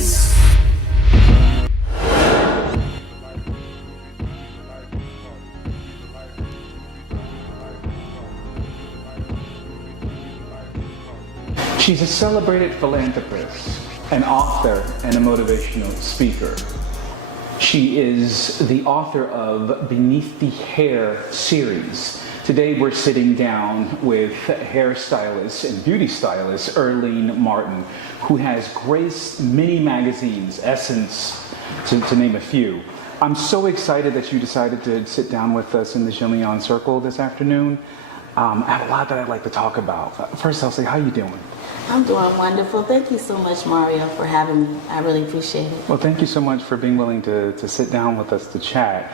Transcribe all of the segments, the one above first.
Yes. She's a celebrated philanthropist, an author, and a motivational speaker. She is the author of Beneath the Hair series. Today we're sitting down with hairstylist and beauty stylist Arlene Martin, who has graced many magazines, Essence, to name a few. I'm so excited that you decided to sit down with us in the Jenleeion Circle this afternoon. I have a lot that I'd like to talk about. First, I'll say, how you doing? I'm doing wonderful. Thank you so much, Mario, for having me. I really appreciate it. Well, thank you so much for being willing to sit down with us to chat.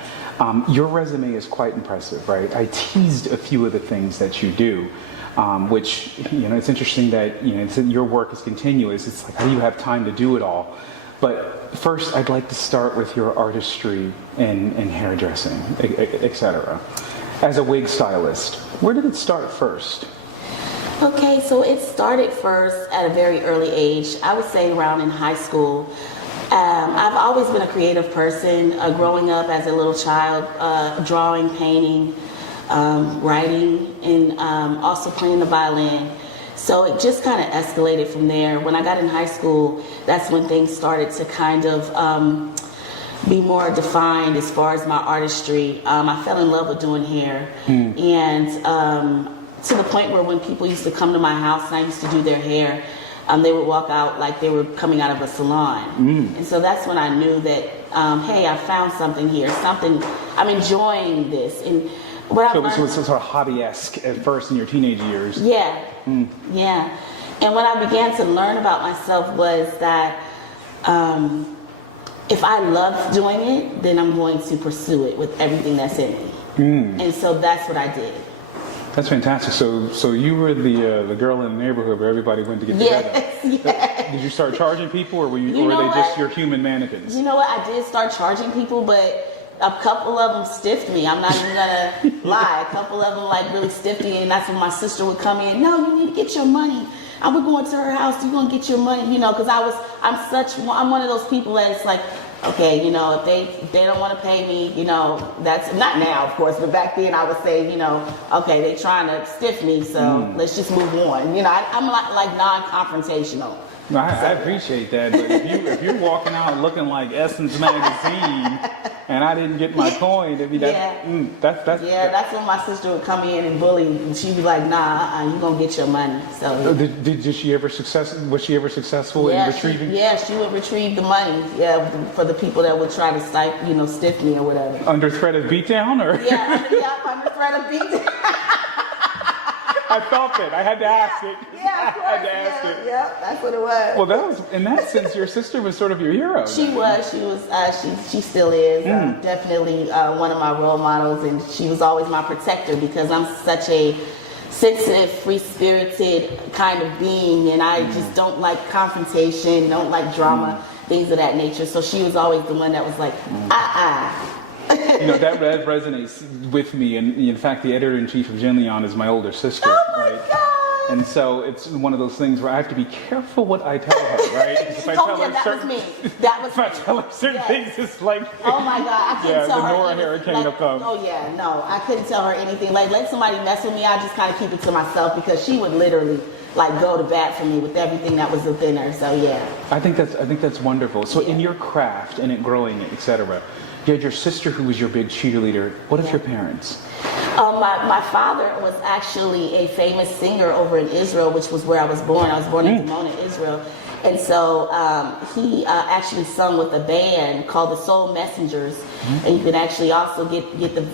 Your resume is quite impressive, right? I teased a few of the things that you do, which, it's interesting that, your work is continuous. It's like, how do you have time to do it all? But first, I'd like to start with your artistry in hairdressing, etc. As a wig stylist, where did it start first? Okay, so it started first at a very early age. I would say around in high school. I've always been a creative person, growing up as a little child, drawing, painting, writing, and also playing the violin. So it just kind of escalated from there. When I got in high school, that's when things started to kind of be more defined as far as my artistry. I fell in love with doing hair, and to the point where when people used to come to my house and I used to do their hair, they would walk out like they were coming out of a salon. And so that's when I knew that, hey, I found something here, I'm enjoying this. And what so it was sort of hobby-esque at first in your teenage years. Yeah, yeah. And what I began to learn about myself was that if I love doing it, then I'm going to pursue it with everything that's in me. And so that's what I did. That's fantastic. So you were the girl in the neighborhood where everybody went to get together. Yes. Did you start charging people, or were they just your human mannequins? You know what? I did start charging people, but a couple of them stiffed me. I'm not even gonna lie. A couple of them like really stiffed me, and that's when my sister would come in. No, you need to get your money. We're going to her house. You're gonna get your money. Because I'm one of those people that's like, okay, if they don't want to pay me, that's not now, of course, but back then I would say, okay, they trying to stiff me, so let's just move on. I'm like non-confrontational. No, I appreciate that, but if you're walking out looking like Essence magazine and I didn't get my coin, it'd be that's when my sister would come in and bully, and she'd be like, nah, you gonna get your money. So did she ever was she ever successful in retrieving? She would retrieve the money, for the people that would try to stiff me or whatever. Under threat of beatdown, or? Under threat of beatdown. I felt it. I had to ask it. Yeah, of course. I had to ask it. Yeah, that's what it was. Well, that was, in that sense, your sister was sort of your hero. She still is. Definitely one of my role models, and she was always my protector because I'm such a sensitive, free-spirited kind of being, and I just don't like confrontation, don't like drama, things of that nature. So she was always the one that was like, that resonates with me, and in fact, the editor-in-chief of Jenleeion is my older sister. Oh my God! And so it's one of those things where I have to be careful what I tell her, right? If I tell her certain, if I tell her certain things, it's like, oh my God, I couldn't tell her. The Nora hurricane will come. Oh yeah, no, I couldn't tell her anything. Like, let somebody mess with me, I just kind of keep it to myself because she would literally go to bat for me with everything that was within her. So yeah. I think that's wonderful. So in your craft and it growing, etc. You had your sister who was your big cheerleader. What of your parents? My father was actually a famous singer over in Israel, which was where I was born. I was born in Dimona, Israel. And so he actually sung with a band called the Soul Messengers. And you can actually also get the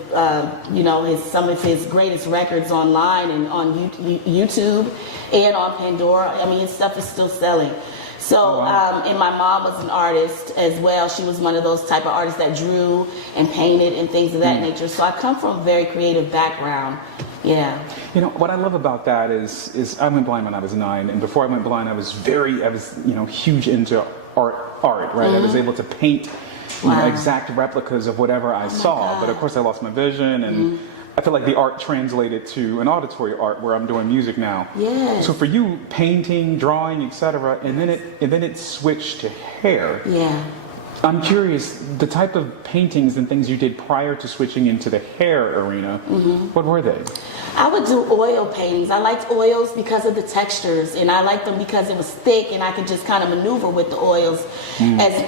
some of his greatest records online and on YouTube and on Pandora. I mean, his stuff is still selling. So, and my mom was an artist as well. She was one of those type of artists that drew and painted and things of that nature. So I come from a very creative background. Yeah. What I love about that is I went blind when I was 9, and before I went blind, I was huge into art, right? I was able to paint exact replicas of whatever I saw, but of course I lost my vision, and I feel like the art translated to an auditory art where I'm doing music now. Yes. So for you, painting, drawing, etc., and then it switched to hair. Yeah. I'm curious, the type of paintings and things you did prior to switching into the hair arena, what were they? I would do oil paintings. I liked oils because of the textures, and I liked them because it was thick and I could just kind of maneuver with the oils as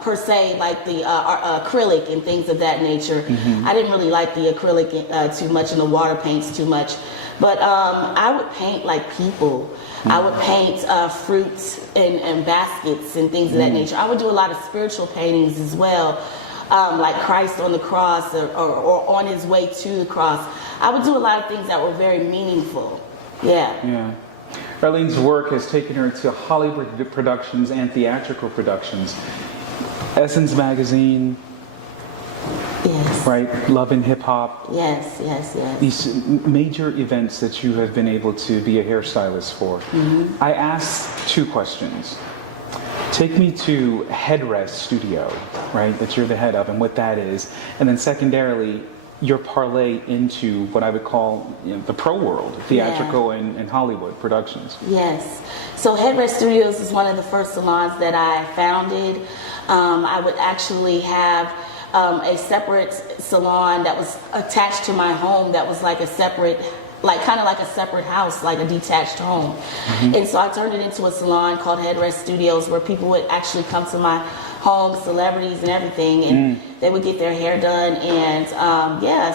per se, like the acrylic and things of that nature. I didn't really like the acrylic too much and the water paints too much. But I would paint like people. I would paint fruits and baskets and things of that nature. I would do a lot of spiritual paintings as well, like Christ on the cross or on his way to the cross. I would do a lot of things that were very meaningful. Yeah. Arlene's work has taken her to Hollywood productions and theatrical productions. Essence Magazine. Yes. Right? Love and Hip Hop. Yes. These major events that you have been able to be a hairstylist for. I asked two questions. Take me to Headrest Studio, right, that you're the head of and what that is. And then secondarily, your parlay into what I would call the pro world, theatrical and Hollywood productions. Yes. So Headrest Studios is one of the first salons that I founded. I would actually have a separate salon that was attached to my home that was like a separate, like kind of like a separate house, like a detached home. And so I turned it into a salon called Headrest Studios where people would actually come to my home, celebrities and everything, and they would get their hair done. And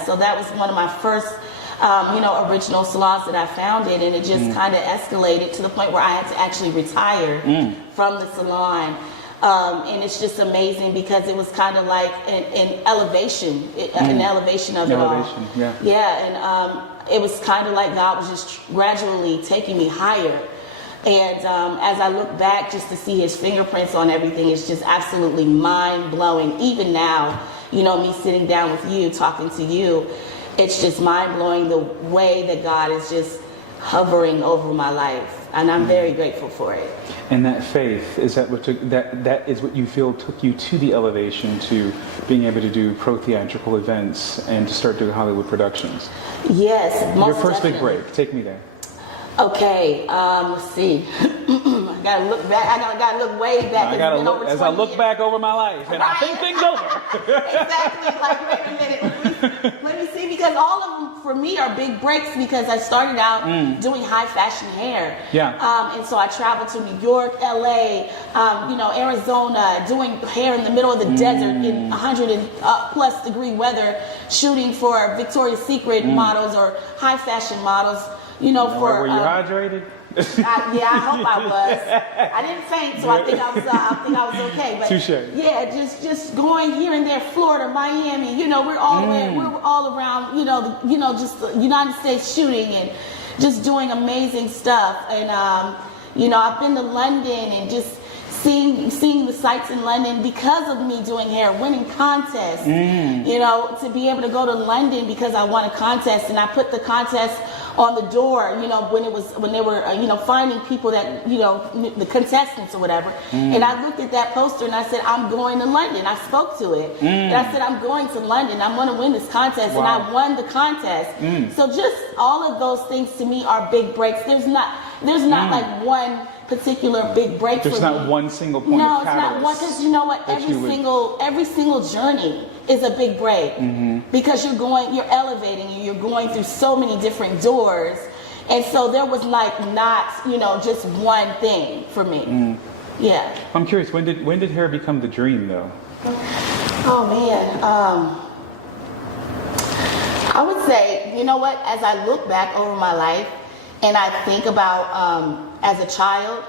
so that was one of my first original salons that I founded, and it just kind of escalated to the point where I had to actually retire from the salon. And it's just amazing because it was kind of like an elevation of it all. And it was kind of like God was just gradually taking me higher. And as I look back just to see his fingerprints on everything, it's just absolutely mind-blowing. Even now, me sitting down with you, talking to you, it's just mind-blowing the way that God is just hovering over my life. And I'm very grateful for it. And that faith, is that what that is what you feel took you to the elevation to being able to do pro-theatrical events and to start doing Hollywood productions? Yes, most Your first definitely. big break, take me there. Okay, let's see. I gotta look back. I gotta look way back. As I look back over my life, and I think things over. Exactly. Like, wait a minute. Let me see, because all of them for me are big breaks because I started out doing high fashion hair. Yeah. And so I traveled to New York, LA, Arizona, doing hair in the middle of the desert in 100+ degree weather, shooting for Victoria's Secret models or high fashion models. Were you hydrated? I hope I was. I didn't faint, so I think I was okay. But touché. Yeah, just going here and there, Florida, Miami. We're all around. Just the United States shooting and just doing amazing stuff. And I've been to London and just seeing the sights in London because of me doing hair, winning contests. To be able to go to London because I won a contest, and I put the contest on the door, when they were finding people that, the contestants or whatever. And I looked at that poster and I said, I'm going to London. I spoke to it. And I said, I'm going to London. I'm going to win this contest. Wow. And I won the contest. So just all of those things to me are big breaks. There's not like one particular big break. There's for not me. one single point No, of it's catalyst. not one, because you know what? Every single journey is a big break because you're elevating, you're going through so many different doors, and so there was like not just one thing for me. Yeah. I'm curious, when did hair become the dream though? Oh man, I would say, as I look back over my life and I think about as a child,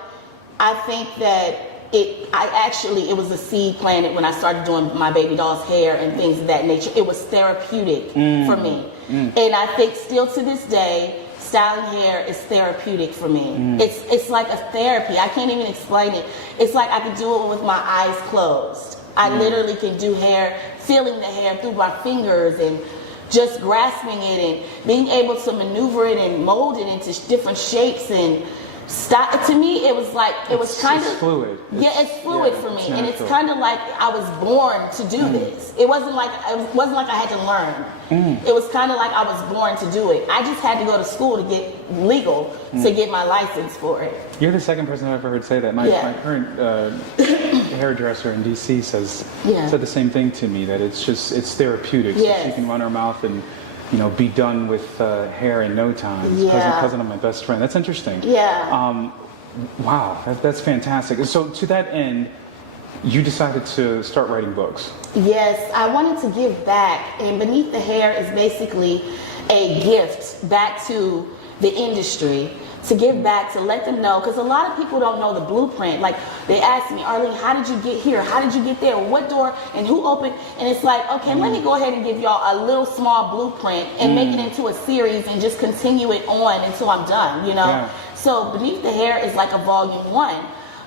I think that it was a seed planted when I started doing my baby doll's hair and things of that nature. It was therapeutic for me. And I think still to this day, styling hair is therapeutic for me. It's like a therapy. I can't even explain it. It's like I could do it with my eyes closed. I literally can do hair, feeling the hair through my fingers and just grasping it and being able to maneuver it and mold it into different shapes and To me, it was like, it was kind of fluid. It's fluid for me, and it's kind of like I was born to do this. It wasn't like I had to learn. It was kind of like I was born to do it. I just had to go to school to get legal to get my license for it. You're the second person I've ever heard say that. My current hairdresser in DC said the same thing to me, that it's therapeutic. So she can run her mouth and be done with hair in no time. Cousin of my best friend. That's interesting. Wow, that's fantastic. So to that end, you decided to start writing books. Yes, I wanted to give back, and Beneath the Hair is basically a gift back to the industry, to give back, to let them know, because a lot of people don't know the blueprint. Like, they ask me, Arlene, how did you get here? How did you get there? What door? And who opened? And it's like, okay, let me go ahead and give y'all a little small blueprint and make it into a series and just continue it on until I'm done, So Beneath the Hair is like a volume 1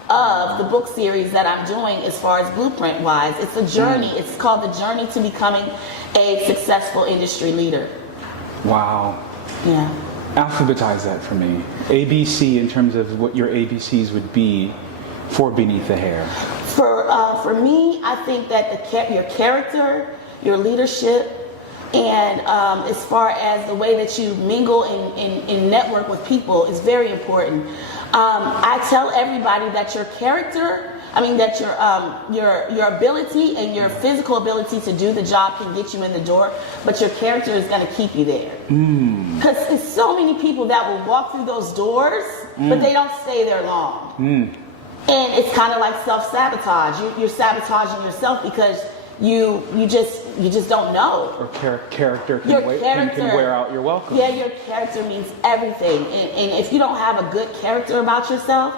of the book series that I'm doing as far as blueprint wise. It's a journey. It's called The Journey to Becoming a Successful Industry Leader. Wow. Yeah. Alphabetize that for me. ABC, in terms of what your ABCs would be for Beneath the Hair. For me, I think that your character, your leadership, and as far as the way that you mingle and network with people is very important. I tell everybody that your character, that your ability and your physical ability to do the job can get you in the door, but your character is going to keep you there. Because there's so many people that will walk through those doors, but they don't stay there long. And it's kind of like self-sabotage. You're sabotaging yourself because you just don't know. Or character can wear out your welcome. Yeah, your character means everything. And if you don't have a good character about yourself,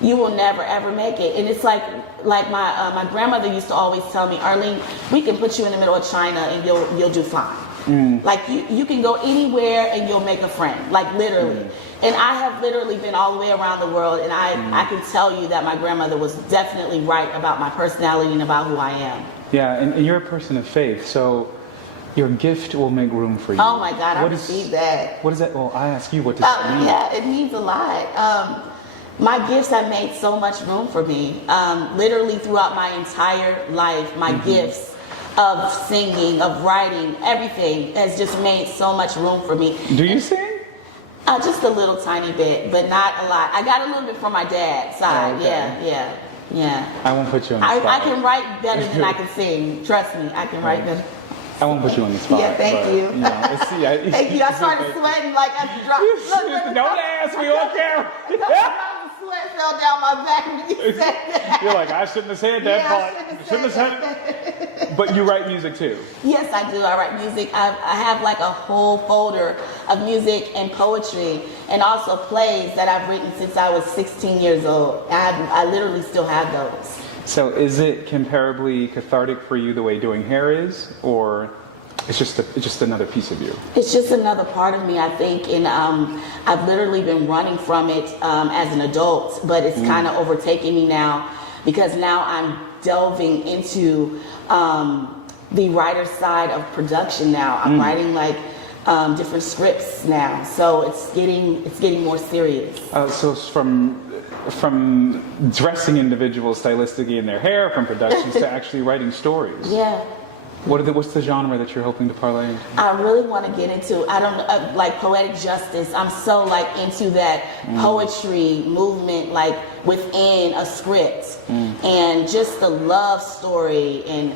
you will never ever make it. And it's like my grandmother used to always tell me, Arlene, we can put you in the middle of China and you'll do fine. Like you can go anywhere and you'll make a friend, like literally. And I have literally been all the way around the world, and I can tell you that my grandmother was definitely right about my personality and about who I am. Yeah, and you're a person of faith, so your gift will make room for you. Oh my God, I received that. What is that? Well, I ask you, what does that mean? Yeah, it means a lot. My gifts have made so much room for me. Literally throughout my entire life, my gifts of singing, of writing, everything has just made so much room for me. Do you sing? Just a little tiny bit, but not a lot. I got a little bit from my dad's side. Oh, okay. Yeah. I won't put you on the spot. I can write better than I can sing. Trust me, I can write better. I won't put you on the spot. Yeah, thank you. Thank you. I started sweating like I dropped. Don't ask me on camera. The sweat fell down my back when you said that. You're like, I shouldn't have said that part. Shouldn't have said it. But you write music too. Yes, I do. I write music. I have like a whole folder of music and poetry, and also plays that I've written since I was 16 years old. I literally still have those. So is it comparably cathartic for you the way doing hair is, or it's just another piece of you? It's just another part of me, I think, and I've literally been running from it as an adult, but it's kind of overtaking me now, because now I'm delving into the writer's side of production now. I'm writing like different scripts now, so it's getting more serious. So it's from dressing individuals stylistically in their hair, from productions to actually writing stories. Yeah. What's the genre that you're hoping to parlay into? I really want to get into, like poetic justice. I'm so like into that poetry movement, like within a script, and just the love story, and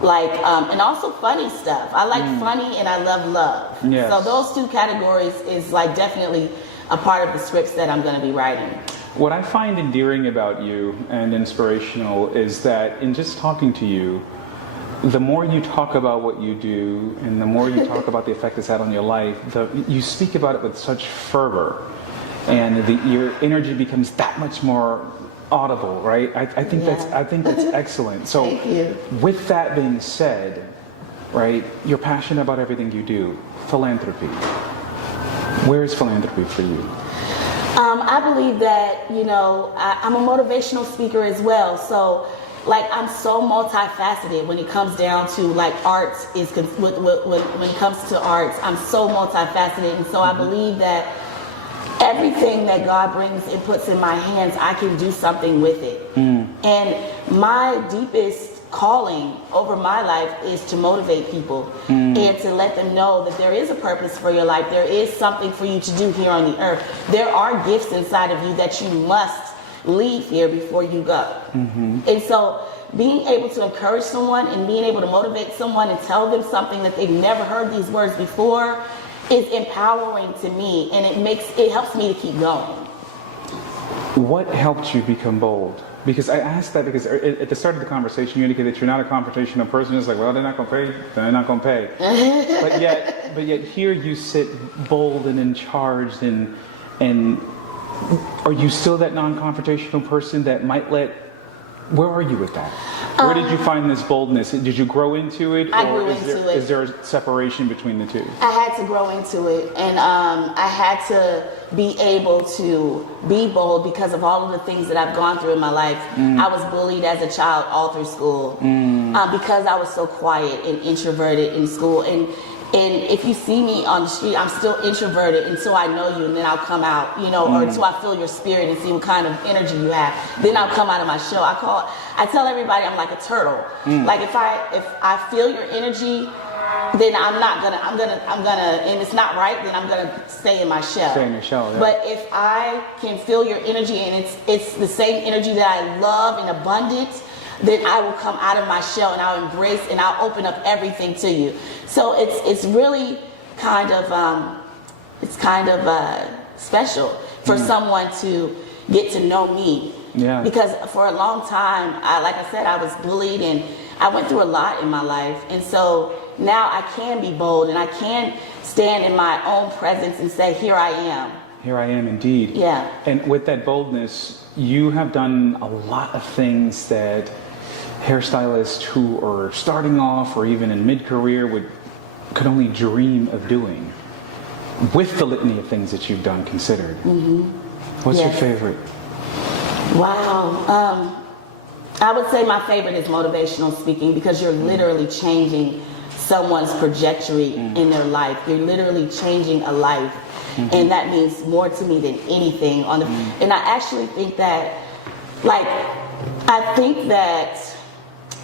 like and also funny stuff. I like funny and I love love. Yes. So those two categories is like definitely a part of the scripts that I'm going to be writing. What I find endearing about you and inspirational is that in just talking to you, the more you talk about what you do and the more you talk about the effect it's had on your life, you speak about it with such fervor, and your energy becomes that much more audible, right? I think that's excellent. So Thank you. With that being said, right, you're passionate about everything you do. Philanthropy. Where is philanthropy for you? I believe that, I'm a motivational speaker as well. So, like, I'm so multifaceted when it comes down to, like, arts when it comes to arts. I'm so multifaceted. And so I believe that everything that God brings and puts in my hands, I can do something with it. And my deepest calling over my life is to motivate people and to let them know that there is a purpose for your life. There is something for you to do here on the earth. There are gifts inside of you that you must leave here before you go. And so being able to encourage someone and being able to motivate someone and tell them something that they've never heard these words before is empowering to me, and it helps me to keep going. What helped you become bold? Because I asked that because at the start of the conversation you indicated that you're not a confrontational person. It's like, well, they're not going to pay, they're not going to pay. but yet here you sit bold and in charge, and are you still that non-confrontational person that might where are you with that? Where did you find this boldness? Did you grow into it? I grew into it. Is there a separation between the two? I had to grow into it, and I had to be able to be bold because of all of the things that I've gone through in my life. I was bullied as a child all through school because I was so quiet and introverted in school. And if you see me on the street, I'm still introverted until I know you, and then I'll come out, or until I feel your spirit and see what kind of energy you have. Then I'll come out of my shell. I tell everybody I'm like a turtle. Like if I feel your energy, then I'm gonna, and it's not right, then I'm gonna stay in my shell. Stay in your shell, yeah. But if I can feel your energy and it's the same energy that I love in abundance, then I will come out of my shell and I'll embrace and I'll open up everything to you. So it's really kind of special for someone to get to know me. Yeah. Because for a long time, like I said, I was bullied and I went through a lot in my life. And so now I can be bold and I can stand in my own presence and say, here I am. Here I am indeed. Yeah. And with that boldness, you have done a lot of things that hairstylists who are starting off or even in mid-career could only dream of doing, with the litany of things that you've done considered. What's your favorite? Wow. I would say my favorite is motivational speaking, because you're literally changing someone's trajectory in their life. You're literally changing a life. And that means more to me than anything and I actually think that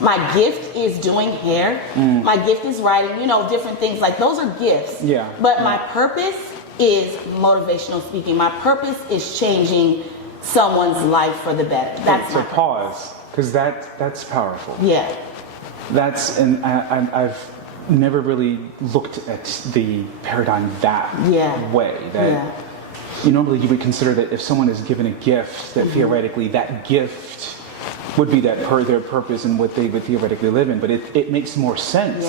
my gift is doing hair. My gift is writing, different things. Like, those are gifts. Yeah. But my purpose is motivational speaking. My purpose is changing someone's life for the better. That's so my purpose. pause, because that's powerful. Yeah. And I've never really looked at the paradigm that way. Normally you would consider that if someone is given a gift, that theoretically that gift would be their purpose and what they would theoretically live in. But it makes more sense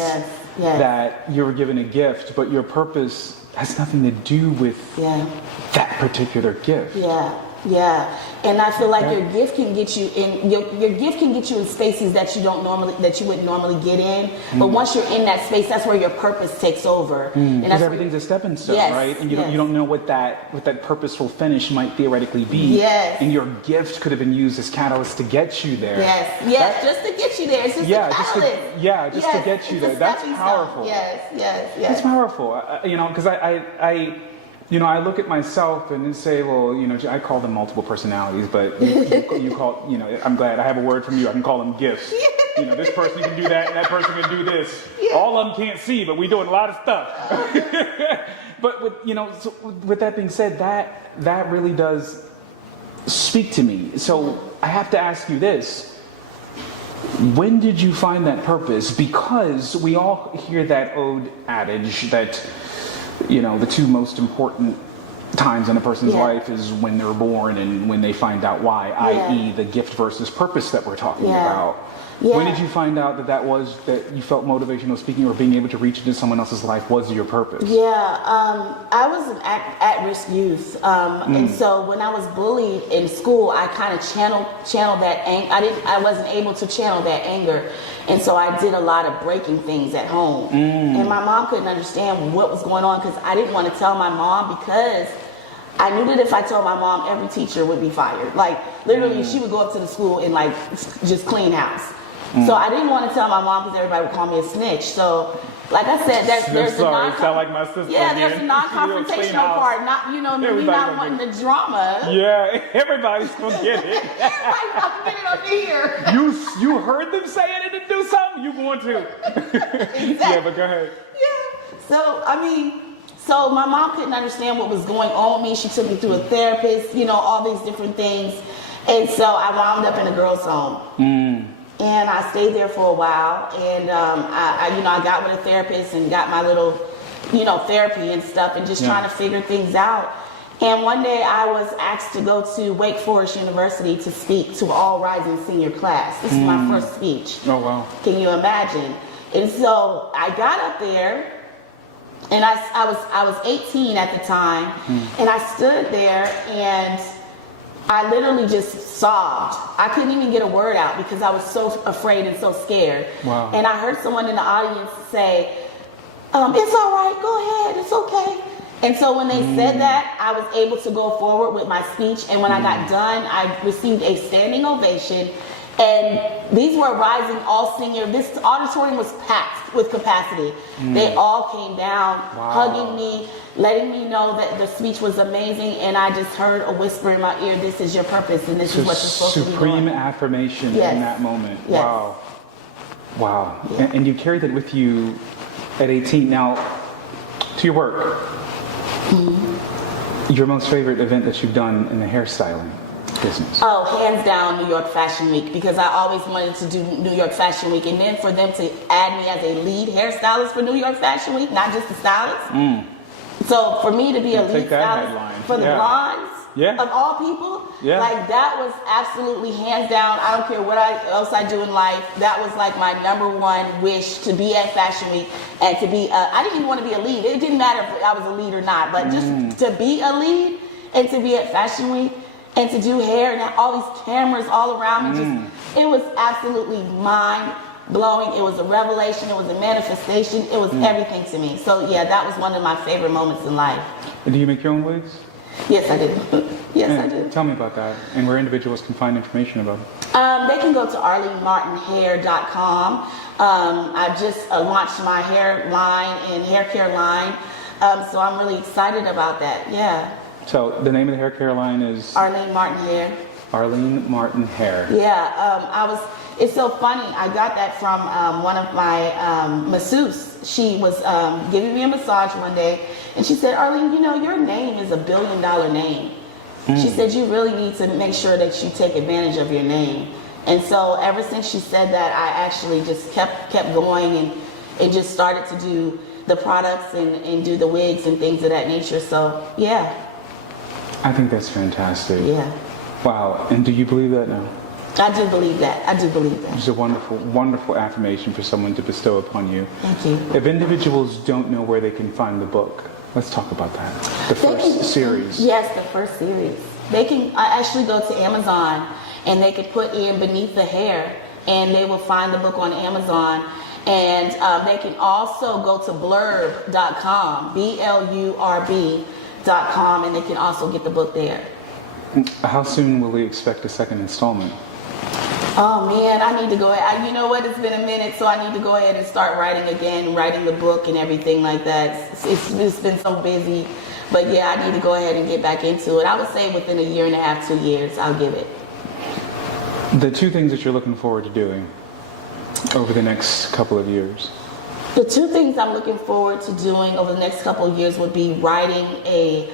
that you're given a gift, but your purpose has nothing to do with that particular gift. Yeah, and I feel like your gift can get you in your gift can get you in spaces that you wouldn't normally get in. But once you're in that space, that's where your purpose takes over. Because everything's a stepping stone, right? And you don't know what that purposeful finish might theoretically be. Yes. And your gift could have been used as catalyst to get you there. Yes, just to get you there. It's just a catalyst. To get you there. That's powerful. Yes. It's powerful. Because I look at myself and say, well, I call them multiple personalities, but you call, I'm glad I have a word from you. I can call them gifts. This person can do that, and that person can do this. All of them can't see, but we doing a lot of stuff. But with that being said, that really does speak to me. So I have to ask you this. When did you find that purpose? Because we all hear that old adage that the two most important times in a person's life is when they're born and when they find out why, i.e. the gift versus purpose that we're talking about. When did you find out that you felt motivational speaking or being able to reach into someone else's life was your purpose? I was an at-risk youth, and so when I was bullied in school, I kind of channeled that anger. I wasn't able to channel that anger, and so I did a lot of breaking things at home. And my mom couldn't understand what was going on because I didn't want to tell my mom, because I knew that if I told my mom, every teacher would be fired. Like, literally, she would go up to the school and just clean house. So I didn't want to tell my mom because everybody would call me a snitch. So like I said, there's the sound like my sister. yeah, again. there's the non-confrontational part. Not me not wanting the drama. Yeah, everybody's gonna get it. Everybody's gonna get it over here. You heard them say it and then do something. You going to? Exactly. Yeah, but go ahead. Yeah. So my mom couldn't understand what was going on with me. She took me through a therapist, all these different things. And so I wound up in a girls' home. And I stayed there for a while. And I got with a therapist and got my little, therapy and stuff and just trying to figure things out. And one day I was asked to go to Wake Forest University to speak to all rising senior class. This is my first speech. Oh, wow. Can you imagine? And so I got up there. And I was 18 at the time, and I stood there and I literally just sobbed. I couldn't even get a word out because I was so afraid and so scared. Wow. And I heard someone in the audience say, "It's all right, go ahead, it's okay." And so when they said that, I was able to go forward with my speech. And when I got done, I received a standing ovation. And these were rising all senior. This auditorium was packed with capacity. They all came down, hugging me, letting me know that the speech was amazing. And I just heard a whisper in my ear, "This is your purpose, and this is what you're supposed to be doing." Supreme affirmation in that moment. Yes. Wow. Yeah. And you carried it with you at 18. Now, to your work, your most favorite event that you've done in the hairstyling business? Oh, hands down, New York Fashion Week, because I always wanted to do New York Fashion Week, and then for them to add me as a lead hairstylist for New York Fashion Week, not just the stylist. So for me to be a lead stylist for the blondes of all people, like that was absolutely hands down. I don't care what else I do in life. That was like my number one wish, to be at Fashion Week and to be. I didn't even want to be a lead. It didn't matter if I was a lead or not, but just to be a lead and to be at Fashion Week. And to do hair and all these cameras all around me, it was absolutely mind-blowing. It was a revelation. It was a manifestation. It was everything to me. So, yeah, that was one of my favorite moments in life. And do you make your own wigs? Yes, I do. I do. Tell me about that and where individuals can find information about it. They can go to arlenemartinhair.com. I just launched my hair line and hair care line. So I'm really excited about that. Yeah. So the name of the hair care line is? Arlene Martin Hair. Arlene Martin Hair. Yeah, it's so funny. I got that from one of my masseuses. She was giving me a massage one day, and she said, "Arlene, your name is $1 billion name." She said, "You really need to make sure that you take advantage of your name." And so ever since she said that, I actually just kept going and just started to do the products and do the wigs and things of that nature. So, yeah. I think that's fantastic. Yeah. Wow. And do you believe that now? I do believe that. It's a wonderful, wonderful affirmation for someone to bestow upon you. Thank you. If individuals don't know where they can find the book, let's talk about that. The first series. Yes, the first series. They can actually go to Amazon and they can put in Beneath the Hair and they will find the book on Amazon. And they can also go to blurb.com, BLURB.com, and they can also get the book there. How soon will we expect a second installment? Oh man, I need to go ahead. You know what? It's been a minute, so I need to go ahead and start writing again, writing the book and everything like that. It's been so busy. But yeah, I need to go ahead and get back into it. I would say within 1.5 years, 2 years, I'll give it. The two things that you're looking forward to doing over the next couple of years? The two things I'm looking forward to doing over the next couple of years would be writing a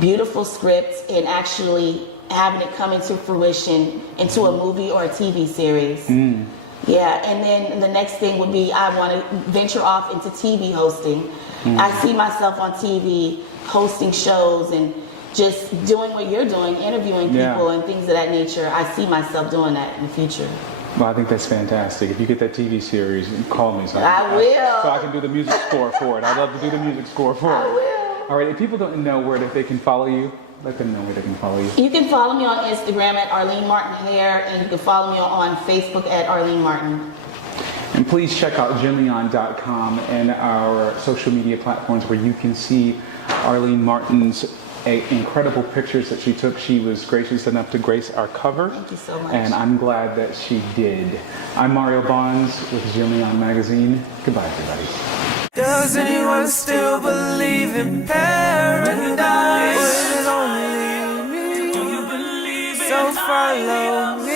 beautiful script and actually having it come into fruition into a movie or a TV series. Yeah, and then the next thing would be I want to venture off into TV hosting. I see myself on TV hosting shows and just doing what you're doing, interviewing people and things of that nature. I see myself doing that in the future. Well, I think that's fantastic. If you get that TV series, call me so I can do the music score for it. I'd love to do the music score for it. I will. All right, if people don't know where they can follow you, let them know where they can follow you. You can follow me on Instagram at Arlene Martin Hair, and you can follow me on Facebook at Arlene Martin. And please check out Jenleeion.com and our social media platforms where you can see Arlene Martin's incredible pictures that she took. She was gracious enough to grace our cover. Thank you so much. And I'm glad that she did. I'm Mario Bonds with Jenleeion Magazine. Goodbye, everybody. Does anyone still believe in paradise? Or is it only me? Do you believe in so follow me.